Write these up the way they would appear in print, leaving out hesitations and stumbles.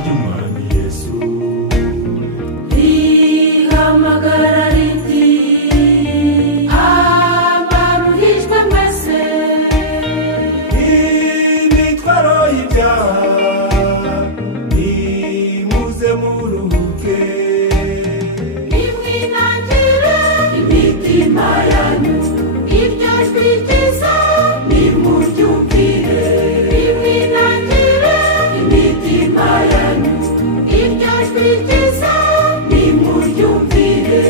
ry'umwami Yesu rihamagara riti abaruhijwe mwese imitwaro y'ibyaha nimuze muruhuke nimwinangire imitima yanyu iryo jwi ryiza nimuryumvire nimwinangire imitima yanyu iryo jwi ryiza nimuryumvire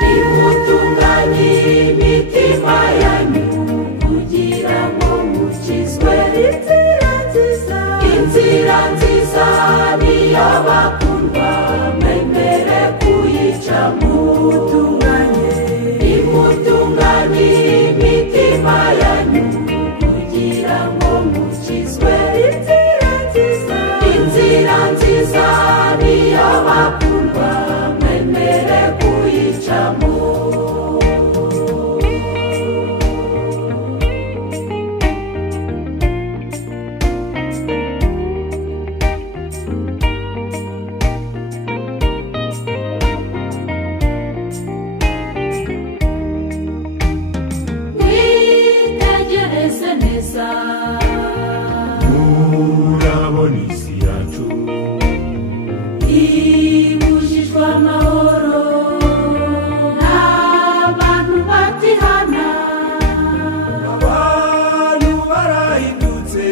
nimutunganye imitima yanyu kugira ngo mukizwe inzira nziza niyo bakundwa mwemere kuyicamo nimutunganye imitima yanyu kugira ngo mukizwe inzira nziza niyo bakundwa mwemere kuyicamo mwitegereze neza murabona isi yacu ibujijwe amahoro n'abantu batihana abantu barahindutse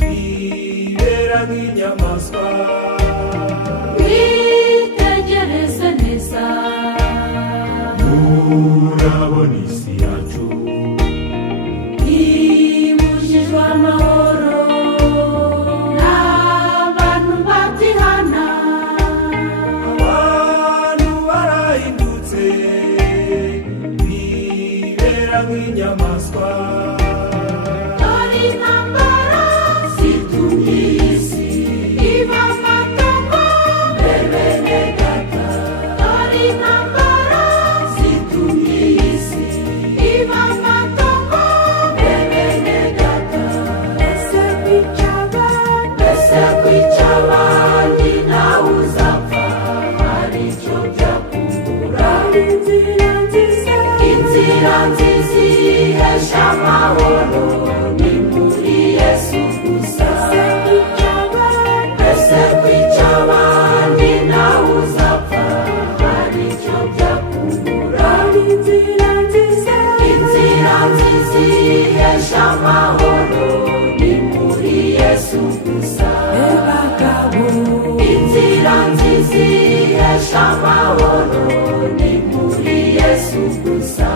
bibera nk'inyamaswa mwitegereze neza murabona isi yacu ibujijwe amahoro n'abantu batihana abantu barahindutse bibera nk'inyamaswa dore intambara zitumye isi iba amatongo bene data dore intambara zitumye isi iba amatongo bene data ese kwica abandi nawe uzapfa hari icyo byakungura inzira nziza ihesha amahoro ni muri Yesu gusa ese kwica abandi nawe uzapfa hari icyo byakungura inzira nziza ihesha amahoro ni muri Yesu gusa inzira nziza ihesha amahoro ni muri Yesu gusa